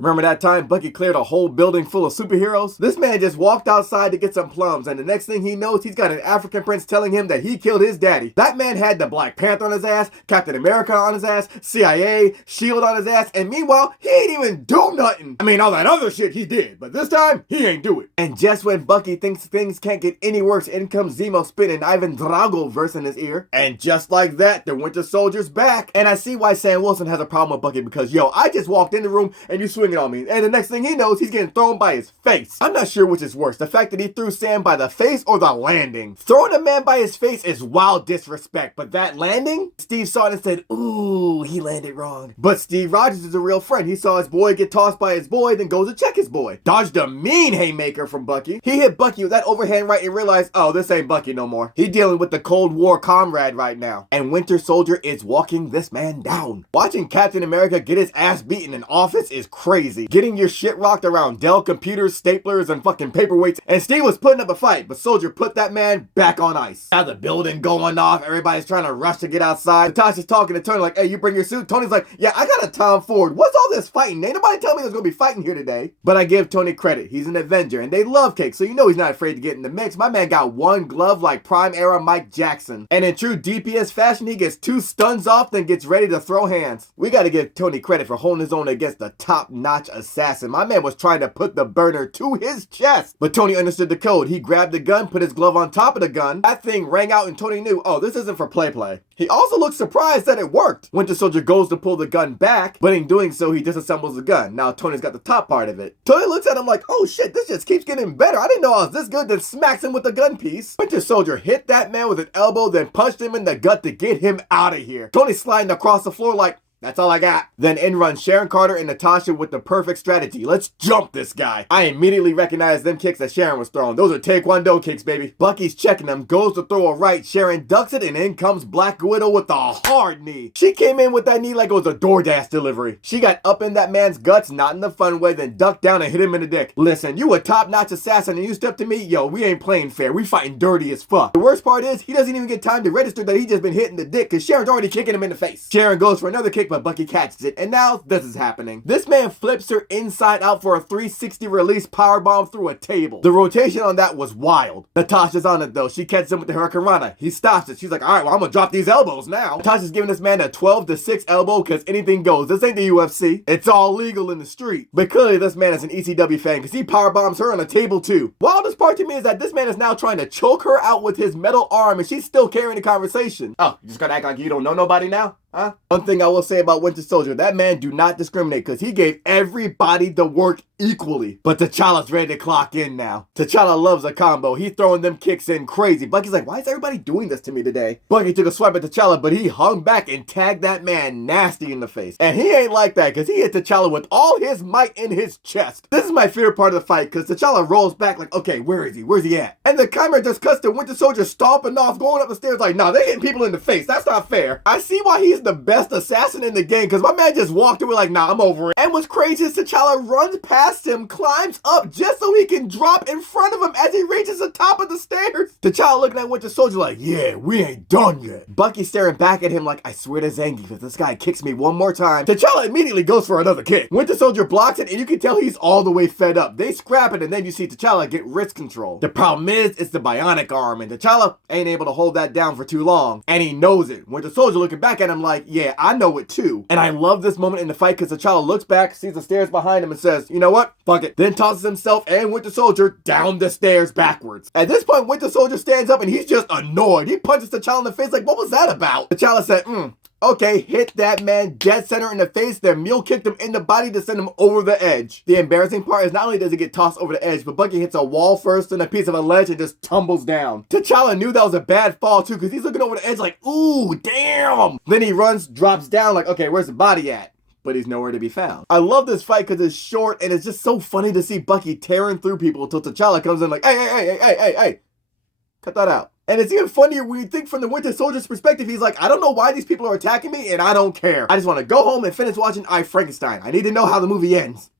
Remember that time Bucky cleared a whole building full of superheroes? This man just walked outside to get some plums, and the next thing he knows, he's got an African prince telling him that he killed his daddy. That man had the Black Panther on his ass, Captain America on his ass, CIA, SHIELD on his ass, and meanwhile, he ain't even do nothing. I mean, all that other shit he did, but this time, he ain't do it. And just when Bucky thinks things can't get any worse, in comes Zemo spitting Ivan Drago verse in his ear. And just like that, the Winter Soldier's back. And I see why Sam Wilson has a problem with Bucky because, yo, I just walked in the room and you swinging on me. And the next thing he knows, he's getting thrown by his face. I'm not sure which is worse, the fact that he threw Sam by the face or the landing. Throwing a man by his face is wild disrespect, but that landing? Steve saw it and said, ooh, he landed wrong. But Steve Rogers is a real friend. He saw his boy get tossed by his boy, then goes to check his boy. Dodged a mean haymaker from Bucky. He hit Bucky with that overhand right and realized, oh, this ain't Bucky no more. He dealing with the Cold War comrade right now. And Winter Soldier is walking this man down. Watching Captain America get his ass beaten in office is crazy. Getting your shit rocked around Dell computers, staplers, and fucking paperweights. And Steve was putting up a fight, but Soldier put that man back on ice. Now the building going off, everybody's trying to rush to get outside. Natasha's talking to Tony like, hey, you bring your suit? Tony's like, yeah, I got a Tom Ford. What's all this fighting? Ain't nobody tell me there's gonna be fighting here today. But I give Tony credit. He's an Avenger, and they love cake, so you know he's not afraid to get in the mix. My man got one glove like prime era Mike Jackson. And in true DPS fashion, he gets 2 stuns off, then gets ready to throw hands. We gotta give Tony credit for holding his own against the top-notch assassin. My man was trying to put the burner to his chest. But Tony understood the code. He grabbed the gun, put his glove on top of the gun. That thing rang out and Tony knew, oh, this isn't for play. He also looked surprised that it worked. Winter Soldier goes to pull the gun back, but in doing so, he disassembles the gun. Now Tony's got the top part of it. Tony looks at him like, oh shit, this just keeps getting better. I didn't know I was this good, then smacks him with the gun piece. Winter Soldier hit that man with an elbow, then punched him in the gut to get him out of here. Tony sliding across the floor like, that's all I got. Then in runs Sharon Carter and Natasha with the perfect strategy. Let's jump this guy. I immediately recognized them kicks that Sharon was throwing. Those are Taekwondo kicks, baby. Bucky's checking them, goes to throw a right. Sharon ducks it, and in comes Black Widow with a hard knee. She came in with that knee like it was a DoorDash delivery. She got up in that man's guts, not in the fun way, then ducked down and hit him in the dick. Listen, you a top-notch assassin and you step to me? Yo, we ain't playing fair. We fighting dirty as fuck. The worst part is, he doesn't even get time to register that he just been hitting the dick because Sharon's already kicking him in the face. Sharon goes for another kick, but Bucky catches it, and now this is happening. This man flips her inside out for a 360 release powerbomb through a table. The rotation on that was wild. Natasha's on it though. She catches him with the Hurricane Rana. He stops it. She's like, all right, well, I'm gonna drop these elbows now. Natasha's giving this man a 12-6 elbow because anything goes. This ain't the UFC. It's all legal in the street. But clearly this man is an ECW fan because he powerbombs her on a table too. Wildest part to me is that this man is now trying to choke her out with his metal arm and she's still carrying the conversation. Oh, you just gotta act like you don't know nobody now? Huh? One thing I will say about Winter Soldier, that man do not discriminate because he gave everybody the work equally. But T'Challa's ready to clock in now. T'Challa loves a combo. He throwing them kicks in crazy. Bucky's like, why is everybody doing this to me today? Bucky took a swipe at T'Challa, but he hung back and tagged that man nasty in the face. And he ain't like that because he hit T'Challa with all his might in his chest. This is my favorite part of the fight because T'Challa rolls back like, okay, where is he? Where's he at? And the camera just cuts to Winter Soldier stomping off, going up the stairs like, nah, they hitting people in the face. That's not fair. I see why he's the best assassin in the game because my man just walked away like, nah, I'm over it. And what's crazy is T'Challa runs past him, climbs up just so he can drop in front of him as he reaches the top of the stairs. T'Challa looking at Winter Soldier like, yeah, we ain't done yet. Bucky staring back at him like, I swear to Zangief, if this guy kicks me one more time. T'Challa immediately goes for another kick. Winter Soldier blocks it and you can tell he's all the way fed up. They scrap it and then you see T'Challa get wrist control. The problem is, it's the bionic arm and T'Challa ain't able to hold that down for too long. And he knows it. Winter Soldier looking back at him like, yeah, I know it too. And I love this moment in the fight because T'Challa looks back, sees the stairs behind him and says, you know what? Fuck it. Then tosses himself and Winter Soldier down the stairs backwards. At this point, Winter Soldier stands up and he's just annoyed. He punches T'Challa in the face like, what was that about? T'Challa said, okay, hit that man dead center in the face, then mule kicked him in the body to send him over the edge. The embarrassing part is not only does he get tossed over the edge, but Bucky hits a wall first and a piece of a ledge and just tumbles down. T'Challa knew that was a bad fall too because he's looking over the edge like, ooh, damn. Then he runs, drops down like, okay, where's the body at? But he's nowhere to be found. I love this fight because it's short and it's just so funny to see Bucky tearing through people until T'Challa comes in like, hey, cut that out. And it's even funnier when you think from the Winter Soldier's perspective, he's like, I don't know why these people are attacking me and I don't care. I just want to go home and finish watching I, Frankenstein. I need to know how the movie ends.